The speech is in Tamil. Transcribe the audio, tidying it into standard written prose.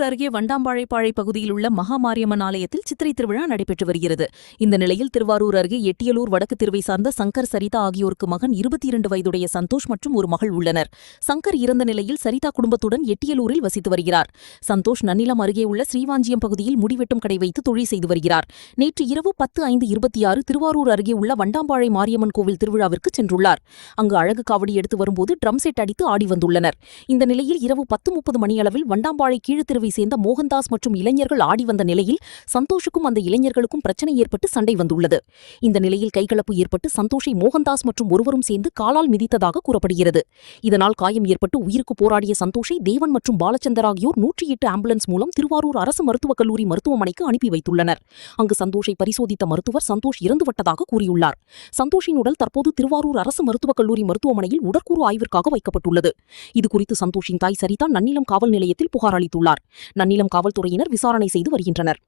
திருவாரூர் அருகே வண்டாம்பாழைப்பாழை பகுதியில் உள்ள மகாமாரியம்மன் ஆலயத்தில் சித்திரை திருவிழா நடைபெற்று வருகிறது. இந்த நிலையில் திருவாரூர் அருகே எட்டியலூர் வடக்கு தெருவை சார்ந்த சங்கர், சரிதா ஆகியோருக்கு மகன் 22 வயதுடைய சந்தோஷ் மற்றும் ஒரு மகள் உள்ளனர். சங்கர் இறந்த நிலையில் சரிதா குடும்பத்துடன் எட்டியலூரில் வசித்து வருகிறார். சந்தோஷ் நன்னிலம் அருகே உள்ள ஸ்ரீவாஞ்சியம் பகுதியில் முடிவெட்டும் கடை வைத்து தொழில் செய்து வருகிறார். நேற்று இரவு 10:05:26 திருவாரூர் அருகே உள்ள வண்டாம்பாழை மாரியம்மன் கோவில் திருவிழாவிற்கு சென்றுள்ளார். அங்கு அழகு காவடி எடுத்து வரும்போது ட்ரம் செட் அடித்து ஆடி வந்துள்ளனர். இந்த நிலையில் இரவு 10:30 மணியளவில் வண்டாம்பாழை கீழ்த்தெருவை சேர்ந்த மோகன்தாஸ் மற்றும் இளைஞர்கள் ஆடி வந்த நிலையில் சந்தோஷுக்கும் அந்த இளைஞர்களுக்கும் பிரச்சனை ஏற்பட்டு சண்டை வந்துள்ளது. இந்த நிலையில் கைகலப்பு ஏற்பட்டு சந்தோஷை மோகன்தாஸ் மற்றும் ஒருவரும் சேர்ந்து காலால் மிதித்ததாக கூறப்படுகிறது. இதனால் காயம் ஏற்பட்டு உயிருக்கு போராடிய சந்தோஷை தேவன் மற்றும் பாலச்சந்தர் ஆகியோர் 108 ஆம்புலன்ஸ் மூலம் திருவாரூர் அரசு மருத்துவக் கல்லூரி மருத்துவமனைக்கு அனுப்பி வைத்துள்ளனர். அங்கு சந்தோஷை பரிசோதித்த மருத்துவர் சந்தோஷ் இறந்துவிட்டதாக கூறியுள்ளார். சந்தோஷின் உடல் தற்போது திருவாரூர் அரசு மருத்துவக் கல்லூரி மருத்துவமனையில் உடற்கூறு ஆய்விற்காக வைக்கப்பட்டுள்ளது. இதுகுறித்து சந்தோஷின் தாய் சரிதா நன்னிலம் காவல் நிலையத்தில் புகார் அளித்துள்ளார். நன்னிலம் காவல்துறையினர் விசாரணை செய்து வருகின்றனர்.